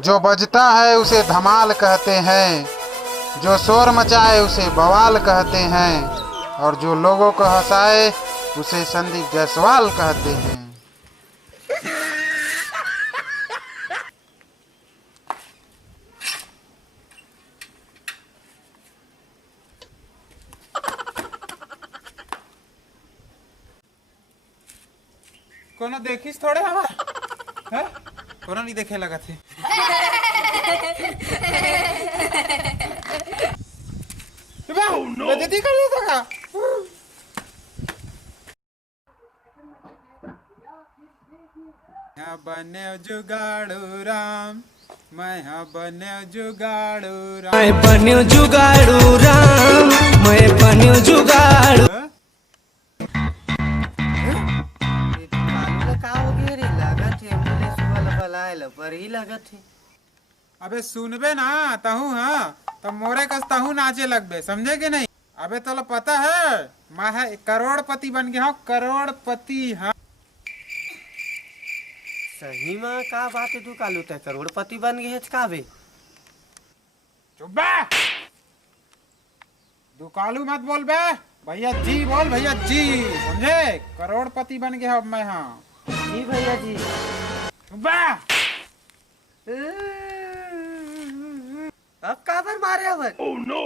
जो बजता है उसे धमाल कहते हैं, जो शोर मचाए उसे बवाल कहते हैं, और जो लोगों को हंसाए उसे संदीप जायसवाल कहते हैं। कोनो देखिस थोड़े हमार है, कोनो नहीं देखे लगा थे। बेइज्जती कर दिया था। यहाँ बने जुगाड़ू राम, मैं बने जुगाड़ू राम, मैं बन्यो जुगाड़ू राम, मैं बन्यो जुगाड़ू। अबे सुनबे ना तहू हाँ तो मोरे कस तहू नाचे लगबे, समझे कि नहीं? अबे तो पता है मैं है करोड़पति बन गया हूँ, करोड़पति। हाँ सही में का बात है, तू कालू ते करोड़पति बन गए का बे? चुप बे, दुकालू मत बोल बे, भैया जी बोल, भैया जी, समझे? करोड़पति बन गया अब मैं। हाँ जी भैया जी। चुप बे। अब का पर मारे अब? ओह नो,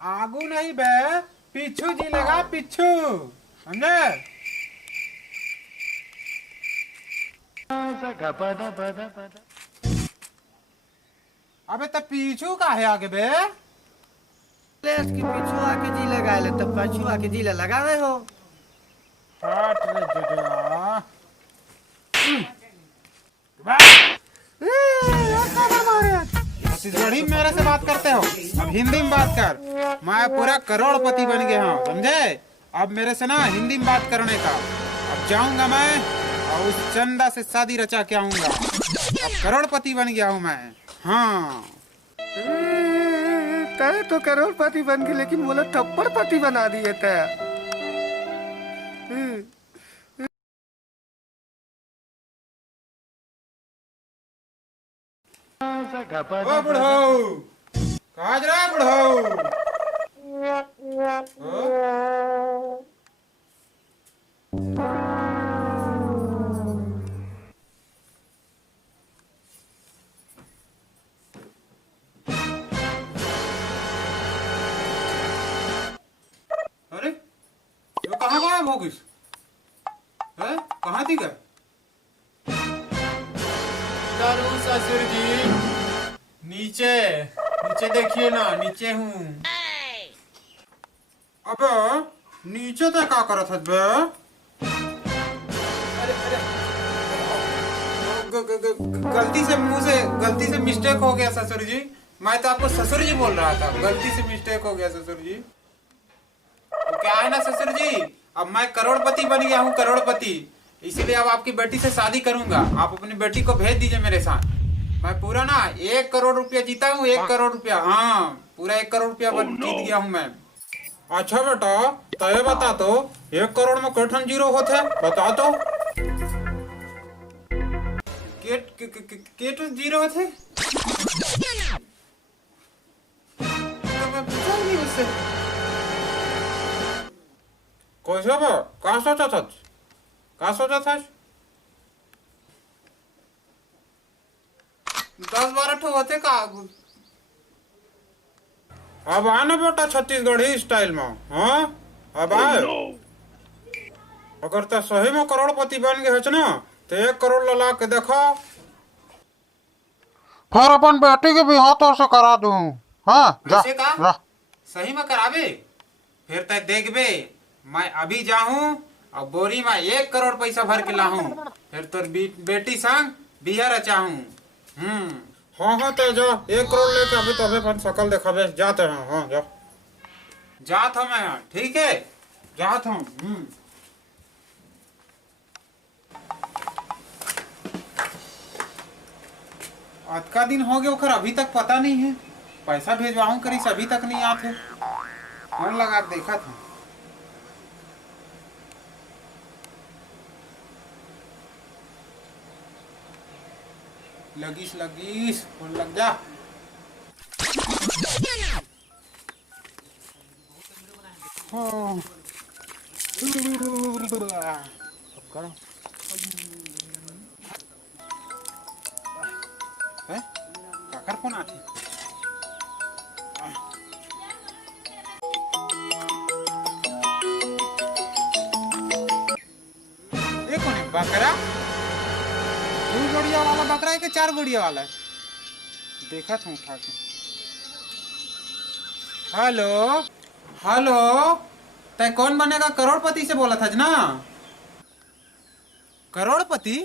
आगू नहीं बे, पीछू जी लगा, पीछू, समझे? अबे तब पीछू का है आगे बे? इसके पीछू आके जी लगा ले, तब पीछू आके जी लगा रहे हो। हट रे जगह। छत्तीसगढ़ी में मेरे से बात करते हो, अब हिंदी में बात कर। मैं पूरा करोड़पति बन गया हूँ, समझे? अब मेरे से ना हिंदी में बात करने का। अब जाऊंगा मैं और उस चंदा से शादी रचा के आऊंगा। अब करोड़पति बन गया हूँ मैं। हाँ तय तो करोड़पति बन गए, लेकिन बोला थप्पड़पति बना दिए तय। ओ बुढ़ऊ, कहाँ जा रहा है बुढ़ऊ? अरे ये कहाँ गायब हो गई? है कहाँ थी गए? ससुर जी नीचे, नीचे देखिए ना, नीचे हूँ। अबे नीचे तो क्या करत है बे? गलती से मुंह से गलती से मिस्टेक हो गया ससुर जी, मैं तो आपको ससुर जी बोल रहा था, गलती से मिस्टेक हो गया ससुर जी। तो क्या है ना ससुर जी, अब मैं करोड़पति बन गया हूँ, करोड़पति, इसीलिए अब आपकी बेटी से शादी करूंगा। आप अपनी बेटी को भेज दीजिए मेरे साथ। मैं पूरा ना 1 करोड़ रुपया जीता हूँ, 1 करोड़ रुपया। हाँ पूरा 1 करोड़ रुपया जीत गया हूँ मैं। अच्छा बेटा तो ये बता तो 1 करोड़ में कठन जीरो होते बता तो। केट जीरो थे तो मैं पूछा ही नहीं उससे। कैसे बा? क्या सोचा था? क्या सोचा था? 10-12 ठो होते का? अब आना बेटा छत्तीसगढ़ी स्टाइल में। हाँ अब आए। अगर तो सही में करोड़पति बन गए है ना तो 1 करोड़ ला के देखो, फिर अपन बेटी के भी हाथों से करा दूं। हाँ जा, जा। सही में कराबे फिर तय देखबे। मैं अभी जाऊं और बोरी में 1 करोड़ पैसा भर के लाऊं, फिर तोर बेटी संग बिहार रचाऊं। हाँ हाँ तो जा 1 करोड़ लेके अभी तो अभी अपन शकल दिखाबे जाते हैं। हाँ जा, जात हूँ मैं। ठीक है जात हूँ। आज का दिन हो गया ओकर अभी तक पता नहीं है। पैसा भेजवाऊं करीस अभी तक नहीं आते। फोन लगा के देखा था। लगीस लगीस फोन लग जा। हाँ। अब करो। हैं? काकर फोन आती? ये कौन है? बकरा? 2 गुड़िया वाला बकरा है कि 4 गुड़िया वाला है? देखा था उठा के। हेलो हेलो, तय कौन बनेगा करोड़पति से बोला था ना? करोड़पति?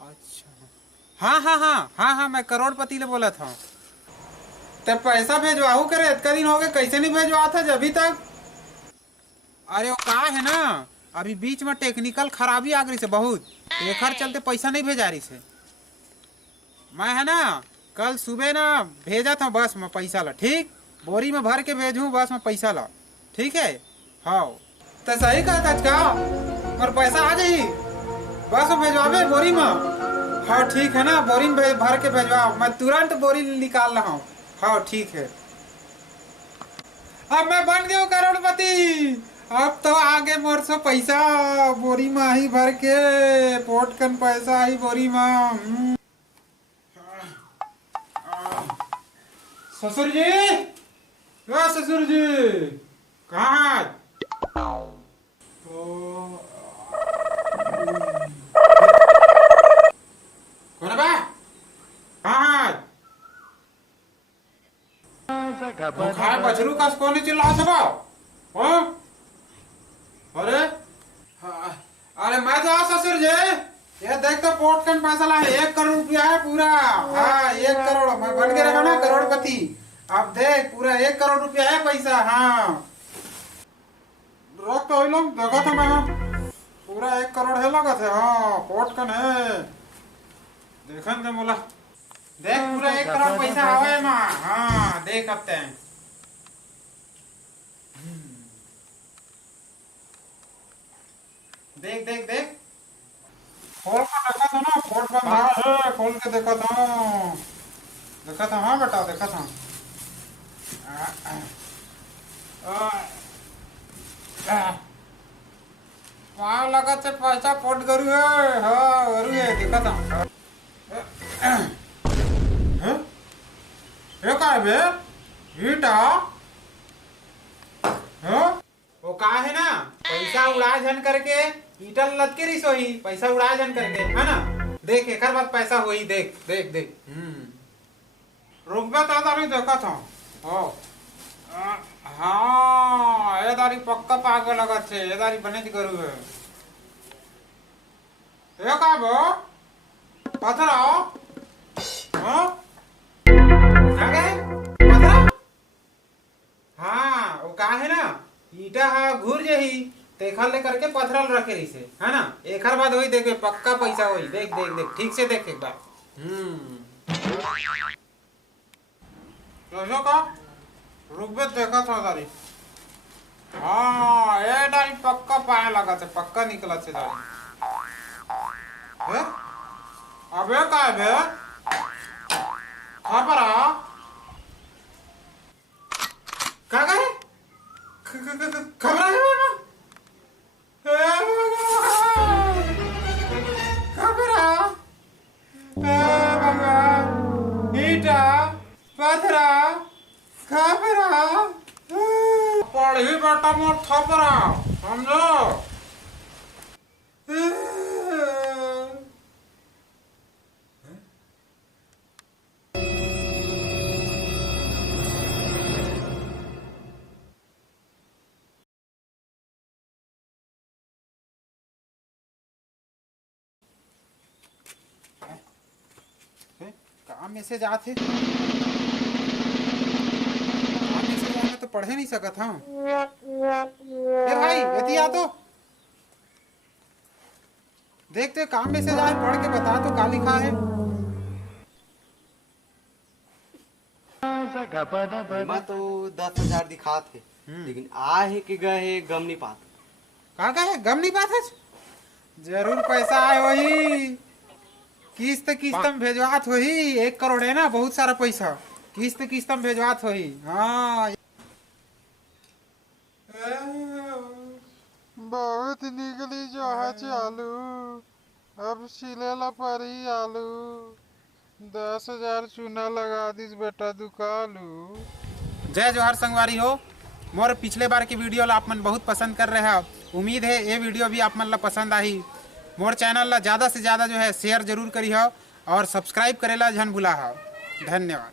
अच्छा, हाँ हाँ हाँ हाँ हाँ, मैं करोड़पति ले बोला था। तब पैसा भेजवाहू करे, इतना दिन हो गए, कैसे नहीं भेजवा था अभी तक? अरे वो का है ना, अभी बीच में टेक्निकल खराबी आ गई से बहुत, एकर चलते पैसा नहीं भेजा रही से। मैं है ना कल सुबह ना भेजा था बस में पैसा ला, ठीक बोरी में भर के भेजूँ बस में पैसा ला, ठीक है? हाँ तो सही कहा था क्या, और पैसा आ जाई बस में भेजवाबे बोरी में। हाँ ठीक है ना, बोरी में भर के भेजवा, मैं तुरंत बोरी निकाल रहा हूँ। हाँ ठीक है, अब मैं बन गया करोड़पति। अब तो आगे मोर से पैसा बोरी में ही भर के, पोटकन पैसा ही बोरी में। ससुर जी, क्या ससुर जी कहाँ? कौन बा? कहाँ? खाए बछरू का कौन चिल्ला सबा? हाँ? अरे हाँ, अरे मैं तो ससुर जी, ये देख तो पोटकन पैसा ला है, 1 करोड़ रुपया है पूरा। हाँ 1 करोड़, मैं बन गया ना करोड़पति। अब देख पूरा 1 करोड़ रुपया है पैसा। हाँ रख तो लोग देखा था मैं, पूरा 1 करोड़ है लगा था। हाँ पोटकन है, देखन दे मोला, देख पूरा 1 करोड़ पैसा आवे माँ। हाँ देख अब ते देख देख देख, खोल के देखा था ना, पोट बंधा है, खोल के देखा था, देखा था। हाँ बेटा देखा था। वहाँ लगा से पैसा पोट गरु है। हाँ गरु है, देखा था। ये का है बे? ईटा? हाँ? वो का है ना, पैसा उड़ा झन करके ईटा लद के रिसो ही, पैसा उड़ा जन करके, है ना? देख एक बात पैसा होई, देख देख देख। रुपया तो दारी देखा था। ओ हाँ ये दारी पक्का पागल लगा छे, ये दारी बने दी करू है। ये का बो? पत्थर आओ। हाँ? क्या गए? पत्थर? हाँ वो का है ना, ईटा हा घूर जही, तेखल ले करके पथरल रखे रही से, है ना? एक बाद वही देखे पक्का पैसा होई, देख देख देख ठीक से देख एक बार। कैसा का रुकबे देखा था दारी। हाँ ये दारी पक्का पाए लगा से, पक्का निकला से दारी। अबे का है बे? खबर आ? क्या कहे? खबर है ना? खबरा ईटा पथरा खबरा पढ़ी बेटा मोर थपरा, समझो? मैसेज आते, मैसेज आने तो पढ़े नहीं सकत हाँ। भाई यदि आ तो देखते काम मैसेज आए, पढ़ के बता तो का लिखा है। मैं तो 10,000 दिखा थे, लेकिन आ है कि गए गम नहीं पात। कहा गए गम नहीं पात है? जरूर पैसा आए वही किस्त में भेजवात होही। 1 करोड़ है ना, बहुत सारा पैसा किस्त में भेजवात होही। हाँ बहुत निकली जो है चालू, अब सिलेला परी आलू। 10,000 चूना लगा दिस बेटा दुकालू। जय जोहार संगवारी हो। मोर पिछले बार की वीडियो ला आप मन बहुत पसंद कर रहे हो। उम्मीद है ये वीडियो भी आप मन ला पसंद आई। मोर चैनल ला ज़्यादा से ज़्यादा जो है शेयर जरूर करी हो और सब्सक्राइब करेला झन भुला हो। धन्यवाद।